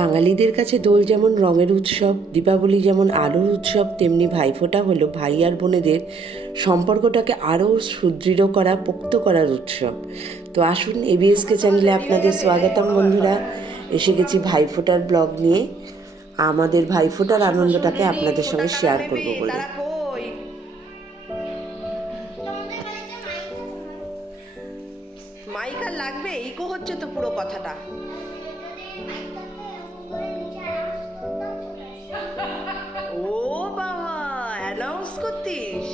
বাঙালিদের কাছে দোল যেমন রঙের উৎসব, দীপাবলি যেমন আলোর উৎসব, তেমনি ভাইফোঁটা হলো ভাই আর বোনেদের সম্পর্কটাকে আরও সুদৃঢ় করা, পোক্ত করার উৎসব। তো আসুন এবিএসকে চ্যানেলে আপনাদের স্বাগতম বন্ধুরা। এসে গেছি ভাইফোঁটার ব্লগ নিয়ে, আমাদের ভাইফোঁটার আনন্দটাকে আপনাদের সঙ্গে শেয়ার করব বলে। মাইক আর লাগবে? ইকো হচ্ছে তো পুরো কথাটা। ও বাবা, অ্যানাউন্স করতিস?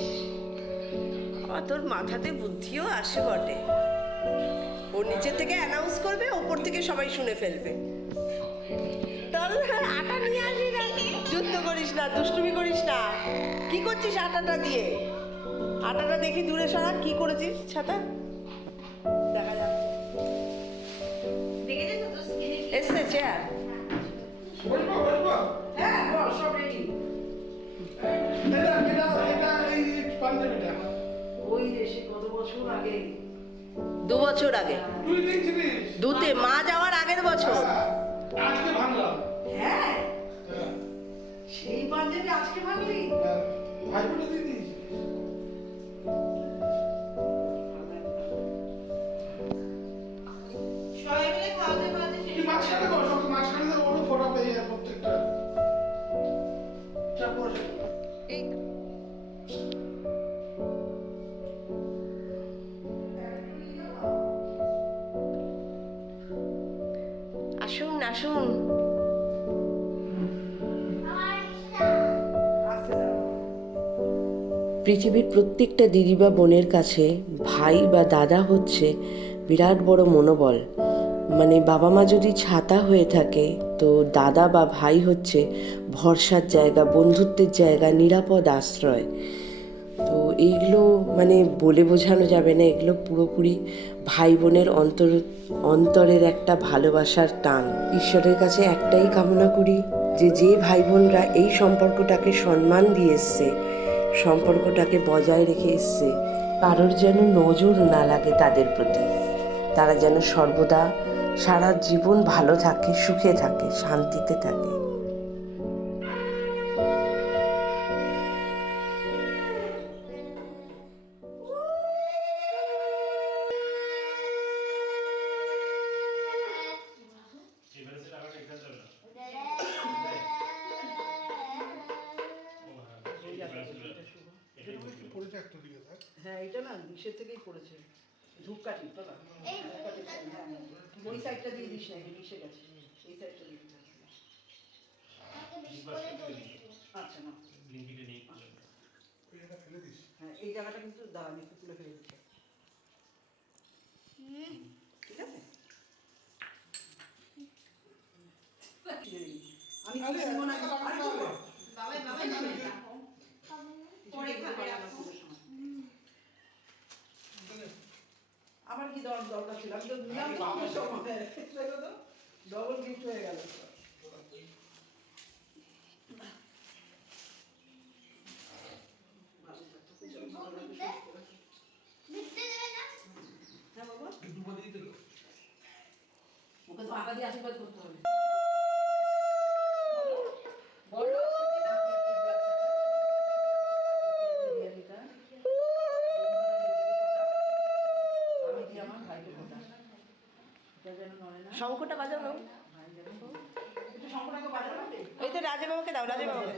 তোর মাথাতে বুদ্ধিও আসে বটে। ও নিচে থেকে অ্যানাউন্স করবে, ওপর থেকে সবাই শুনে ফেলবে। আটা নিয়ে আসি না, যুদ্ধ করিস না, দুষ্টুমি করিস না। কি করছিস আটাটা দিয়ে? আটাটা দেখি দূরে সরা। কি করেছিস ছাতা? দেখা যাক। এসছে চেয়ার? হ্যাঁ বল, সব রেডি। ওই দেশে কত বছর আগে? 2 বছর আগে। দুতে মা যাওয়ার আগের বছর। আজকে ভাঙলাম। হ্যাঁ, সেই পাঞ্জাবি আজকে ভাঙলি? ভাই বলে দিয়ে দিয়েছি। মাঝখানে বল, সব মাঝখানে ওরও ফোটা পেয়ে যায় প্রত্যেকটা। চাপ বসে। আসুন আসুন। পৃথিবীর প্রত্যেকটা দিদি বা বোনের কাছে ভাই বা দাদা হচ্ছে বিরাট বড় মনোবল। মানে বাবা মা যদি ছাতা হয়ে থাকে, তো দাদা বা ভাই হচ্ছে ভরসার জায়গা, বন্ধুত্বের জায়গা, নিরাপদ আশ্রয়। তো এইগুলো মানে বলে বোঝানো যাবে না, এগুলো পুরোপুরি ভাই বোনের অন্তরের একটা ভালোবাসার টান। ঈশ্বরের কাছে একটাই কামনা করি যে যে ভাই বোনরা এই সম্পর্কটাকে সম্মান দিয়ে এসছে, সম্পর্কটাকে বজায় রেখে এসছে, কারোর যেন নজর না লাগে তাদের প্রতি। তারা যেন সর্বদা সারা জীবন ভালো থাকে, সুখে থাকে, শান্তিতে থাকে। হ্যাঁ, এটা না দিশের থেকেই পড়েছে। ধূপকাঠি তো না, ওই সাইডটা দিয়ে দিস না, এটা মিশে গেছে। এই সাইডটা দিয়ে দিস। আচ্ছা না, হ্যাঁ এই জায়গাটা কিন্তু দাঁড়ান, একটু তুলে ফেলে দিতে। ঠিক আছে, আমি কিনবো না। আমার কি দরকার ছিল? আমি তো দিলাম তো, ডবল গিফট হয়ে গেল। হ্যাঁ বাবা, ওকে তো আটা দিয়ে আশীর্বাদ করতে হবে। শঙ্কটা বাজানো, ওই তো রাজবাবুকে দাও, রাজবাবুকে।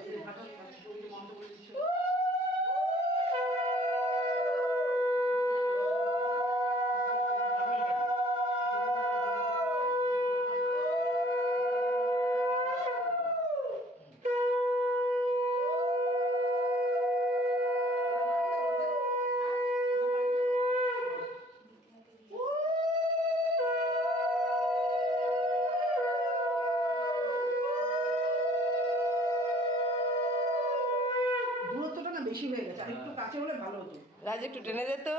দূরত্বটা না বেশি হয়ে গেছে, আর একটু কাছে হলে ভালো হতো। রাজ একটু টেনে দে তো।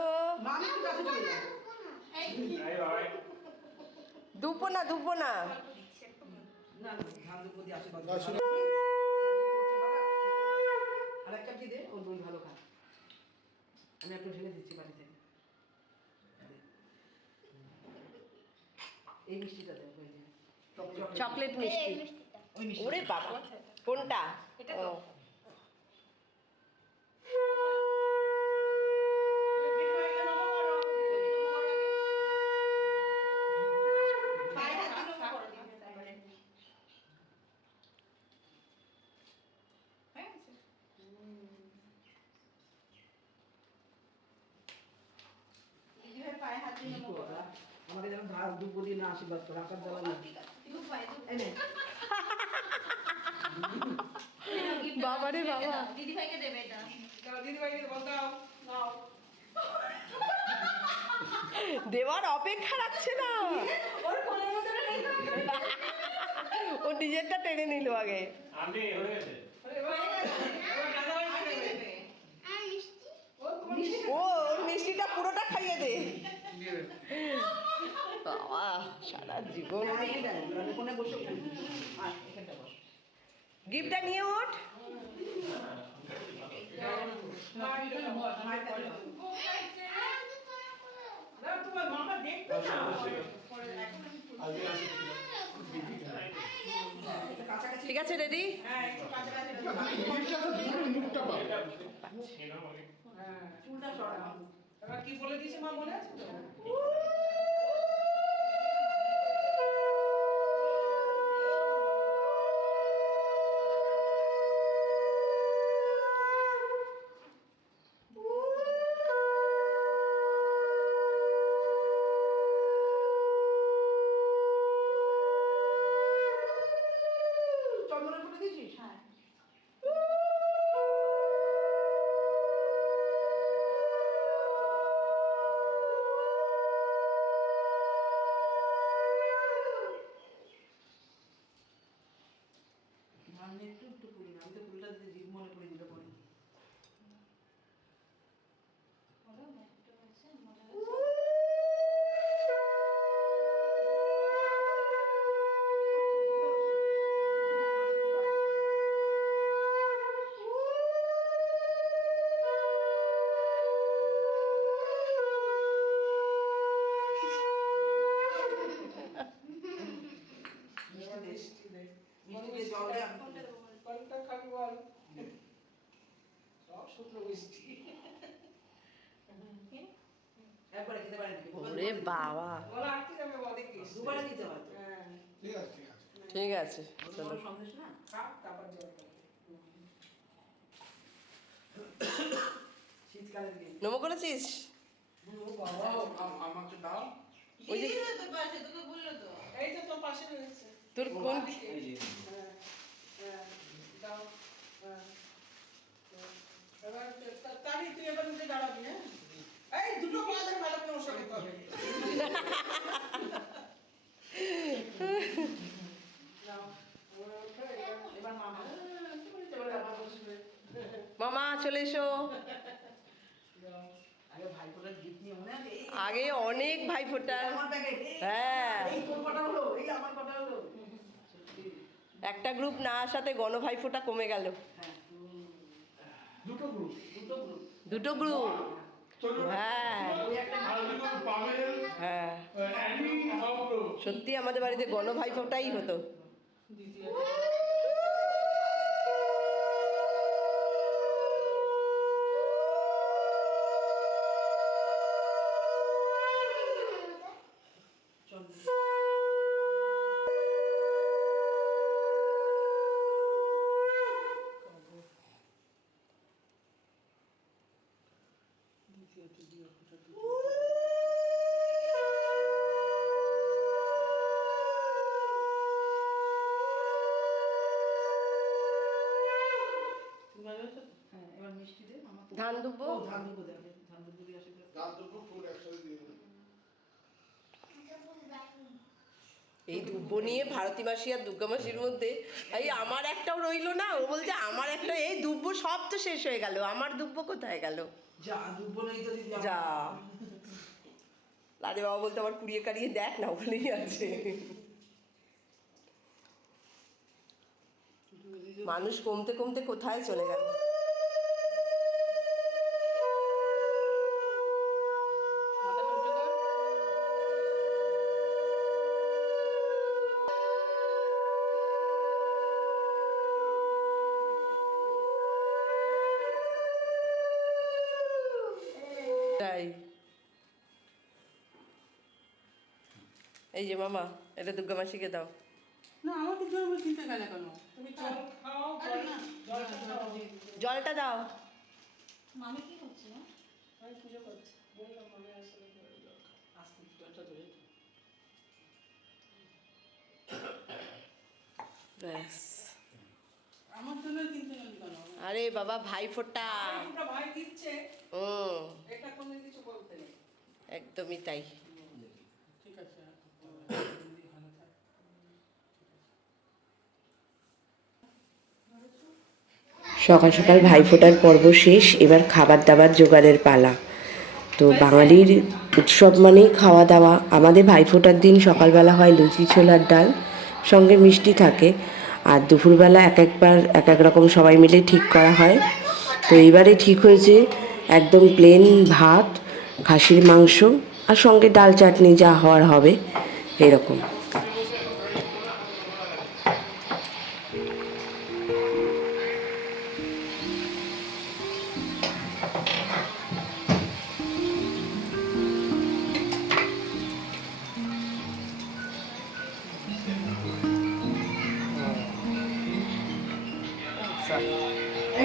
আমি একটু কাছে চলে যাই। দুপো না, দুপো না। না ধান দুপো দিয়ে আশীর্বাদ। আর একটা কি দে, ওর দুই ভালো খা। আমি একটু ঢেলে দিচ্ছি বাড়ি থেকে। এই মিষ্টিটা দেবো, এই যে টক টক চকলেট মিষ্টি। ওই মিষ্টি ওরে বাবা, কোনটা? এটা তো। ও, পায়ে হাত দিয়ে নমো করো দিদি তারপরে। হয়ে গেছে? দিদিভাই পায়ে হাত দিয়ে নমো করো। আমাকে যেন ধার দুপুর দিয়ে না আশীর্বাদ করে আকার দেওয়া না ঠিক আছে, দু পায়ে, দু এনে বাবা রে বাবা। দিদিভাইকে দেবে এটা। দেওয়ার অপেক্ষা রাখছে না, ওর কোলের মধ্যে রেখে দাও। ও নিজেরটা টেনে নিল আগে। আমি হয়ে গেছে। আগে দেবে। ও, ওর মিষ্টিটা পুরোটা খাইয়ে দে। বাবা, সারা জীবন কোনে বসে আর এখানটা বস গিফটটা নিয়ে ওঠ। তোমার মামা দেখতে না আজকে আসি কাছাকাছি ঠিক আছে, রেডি? হ্যাঁ একটু কাছাকাছি জিনিসটা তো দুটো মুখটা পাবে ছেনা মানে হ্যাঁ চুলটা সরা এবার কি বলে দিয়েছে মা মনে আছে তো চন্দনের করে দিয়েছিস হ্যাঁ। আমি একটু একটু করি না আমি তো ফুলটা দিতে জিভ মনে করে দিতে পারি বলো না, একটু হয়েছে, মজা হয়েছে। মিষ্টি দে মিষ্টি দিয়ে জল দে আমি কোনটা দেবো বলো? কোনটা খাবি বল সব শুকনো মিষ্টি একবারে খেতে পারি নাকি ওরে বাবা, বলা আটকে যাবে বল দেখিস দুবারে দিতে হয় তো হ্যাঁ ঠিক আছে ঠিক আছে ঠিক আছে, চলো। বড় সন্দেশ না খা তারপর জল খাবি। শীতকালের দিন নমো করেছিস? ও বাবা আমাকে দাও ওই যে- দিদি তো তোর পাশে, তোকে বললো তো। এই তো তোর পাশে রয়েছে তোর কোন হ্যাঁ হ্যাঁ দাও হ্যাঁ এবার তাড়ি তুই এবার উঠে দাঁড়াবি হ্যাঁ এই দুটো পা ধরে ভালো করে ওর সঙ্গে করবে নাও ওরা ওঠে এবার মামা এবার মামা বসবে মামা চলে এসো। আগে ভাইপোটা গিফট নিয়ে মনে আছে এই আগে অনেক ভাইফোঁটা। আমার প্যাকেট হ্যাঁ। এই তোর কটা হলো এই আমার কটা হলো সত্যি একটা গ্রুপ না আসাতে গণ ভাইফোঁটা কমে গেল। হ্যাঁ দুটো গ্রুপ দুটো গ্রুপ দুটো গ্রুপ। হ্যাঁ ওই একটা পাবেল হ্যাঁ, অ্যানি সব গ্রুপ সত্যি আমাদের বাড়িতে গণ ভাইফোঁটাই হতো। দ্বিতীয় চল দ্বিতীয় তৃতীয় চতুর্থ হ্যাঁ এবার মিষ্টি দে আমার ধান দুব্বো। ও ধান দুব্বো দে ধান দুব্বো দিয়ে আসি দাঁত দুটো ফুল একসাথে দিয়ে দেবো এই দুব্বো নিয়ে ভারতী মাসি আর দুর্গা মাসির মধ্যে এই আমার একটাও রইলো না। ও বলছে আমার একটা, এই দুব্বো সব তো শেষ হয়ে গেল, আমার দুব্বো কোথায় গেল? যা দুব্বো নেই তো দিদি যা, লাদে বাবা বলতে আবার কুড়িয়ে কাড়িয়ে দেখ না, ওখানেই আছে। মানুষ কমতে কমতে কোথায় চলে গেল। তাই। এই যে মামা, এটা দুর্গা মাসিকে দাও। না আমাকে জল দিতে গেলে কেন? তুমি জল খাও, জলটা খাও। জলটা দাও। মামি কি করছে? আমি পুজো করছি। বললাম মনে আসলে আসতে জলটা ধরে। ব্যাস। আমার জন্য কিনতে গেলি কেন? আরে বাবা, ভাই ফোঁটা। ওটা ভাই দিচ্ছে, হুম, এটা কোনো কিছু বলতে নেই। একদমই তাই। ঠিক আছে, ভালো থাক। সকাল সকাল ভাইফোঁটার পর্ব শেষ, এবার খাবার দাবার জোগাড়ের পালা। তো বাঙালির উৎসব মানেই খাওয়া দাওয়া। আমাদের ভাইফোঁটার দিন সকালবেলা হয় লুচি ছোলার ডাল, সঙ্গে মিষ্টি থাকে, আর দুপুরবেলা এক একবার এক এক রকম সবাই মিলে ঠিক করা হয়। তো এইবারে ঠিক হয়েছে একদম প্লেন ভাত, খাসির মাংস, আর সঙ্গে ডাল চাটনি যা হওয়ার হবে এরকম।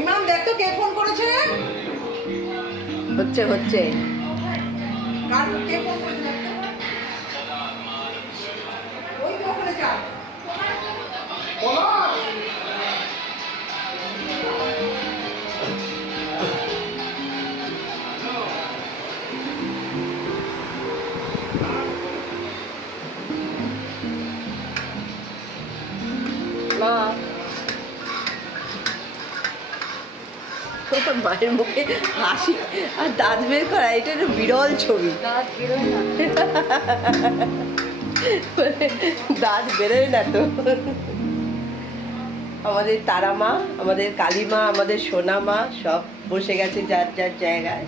ইমাম দেখ তো কে ফোন করেছে? হচ্ছে হচ্ছে। কার কে ফোন করেছে দেখ তো? ওই তো ওখানে যা। মা, তোর মায়ের মুখে হাসি আর দাঁত বের করা, এটা একটা বিরল ছবি। দাঁত বেরোয় না। দাঁত বেরোয় না তো। আমাদের তারা মা, আমাদের কালী মা, আমাদের সোনা মা সব বসে গেছে যার যার জায়গায়।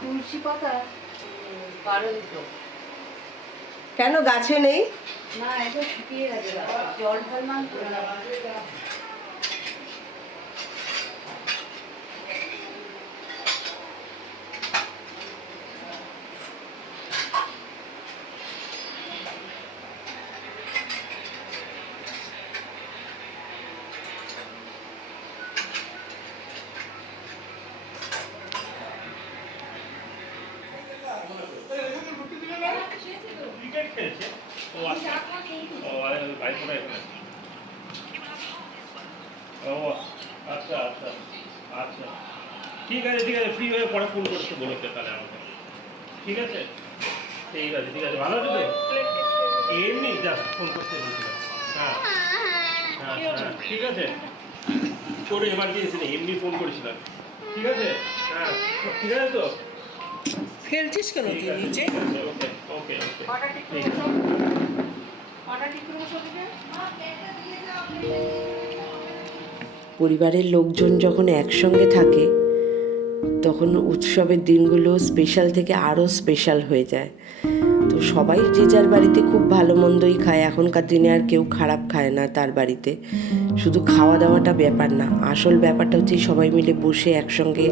তুলসী পাতা বাড়ন্ত। কেন গাছে নেই? না, এটা শুকিয়ে গেছে গাছে। জল ফল মান করে না। ক্রিকেট খেলছে। ও আচ্ছা। ও আরে ভাইফোঁটা এখানে। ও আচ্ছা আচ্ছা আচ্ছা, ঠিক আছে ঠিক আছে, ফ্রি হয়ে পরে ফোন করতে বলেছে তাহলে আমাকে। ঠিক আছে ঠিক আছে ঠিক আছে, ভালো আছে তো? এমনি জাস্ট ফোন করতে বলেছিল। হ্যাঁ হ্যাঁ হ্যাঁ, ঠিক আছে। তোর এমার্জেন্সি নেই, এমনি ফোন করেছিলাম। ঠিক আছে হ্যাঁ, ঠিক আছে তো? ফেলছিস কেন ঠিক তুই আছে, নিচে? ওকে ওকে ওকে। কটা ঠিক করে বসো? কটা ঠিক করে বসো দিকে? পরিবারের লোকজন যখন একসঙ্গে থাকে তখন উৎসবের দিনগুলো স্পেশাল থেকে আরও স্পেশাল হয়ে যায়। তো সবাই যে যার বাড়িতে খুব ভালো মন্দই খায়, এখনকার দিনে আর কেউ খারাপ খায় না তার বাড়িতে। শুধু খাওয়া দাওয়াটা ব্যাপার না, আসল ব্যাপারটা হচ্ছে সবাই মিলে বসে একসঙ্গে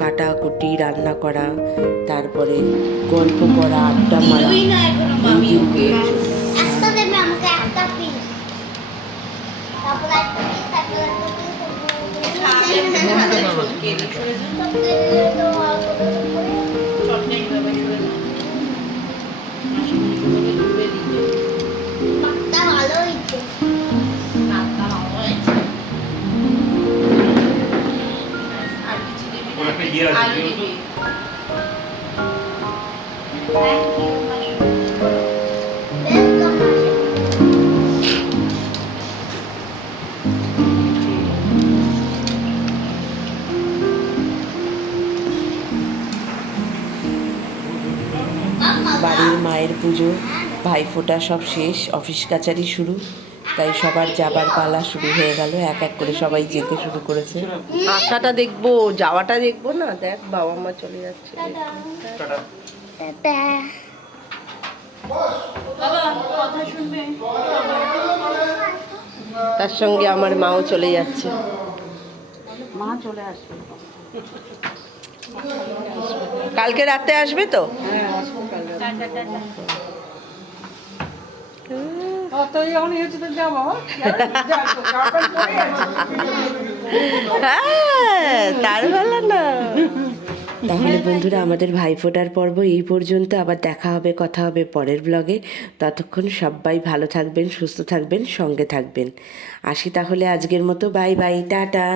কাটাকুটি, রান্না করা, তারপরে গল্প করা, আড্ডা মারা। এই দিনগুলো একটা দেবে আমাকে একটা পিস তারপর একটা পিস তারপর একটা ভালো হয়েছে ওর একটা ইয়ে আছে, দিও তো। বাড়ির মায়ের পুজো, ভাইফোঁটা সব শেষ, অফিস কাচারি শুরু, তাই সবার যাবার পালা শুরু হয়ে গেল। এক এক করে সবাই যেতে শুরু করেছে। আশাটা দেখবো, যাওয়াটা দেখবো না। দেখ বাবা মা চলে যাচ্ছে। টাটা। বাবা কথা শুনবে? তার সঙ্গে আমার মাও চলে যাচ্ছে। মা চলে আসবে। কালকে রাতে আসবে তো? Tata tata. তো যখন হচ্ছে তো যাবো হ্যাঁ, তার ভালো না। তাহলে বন্ধুরা, আমাদের ভাইফোঁটার পর্ব এই পর্যন্ত। আবার দেখা হবে, কথা হবে পরের ব্লগে। ততক্ষণ সবাই ভালো থাকবেন, সুস্থ থাকবেন, সঙ্গে থাকবেন। আসি তাহলে আজকের মতো। Bye bye, tata.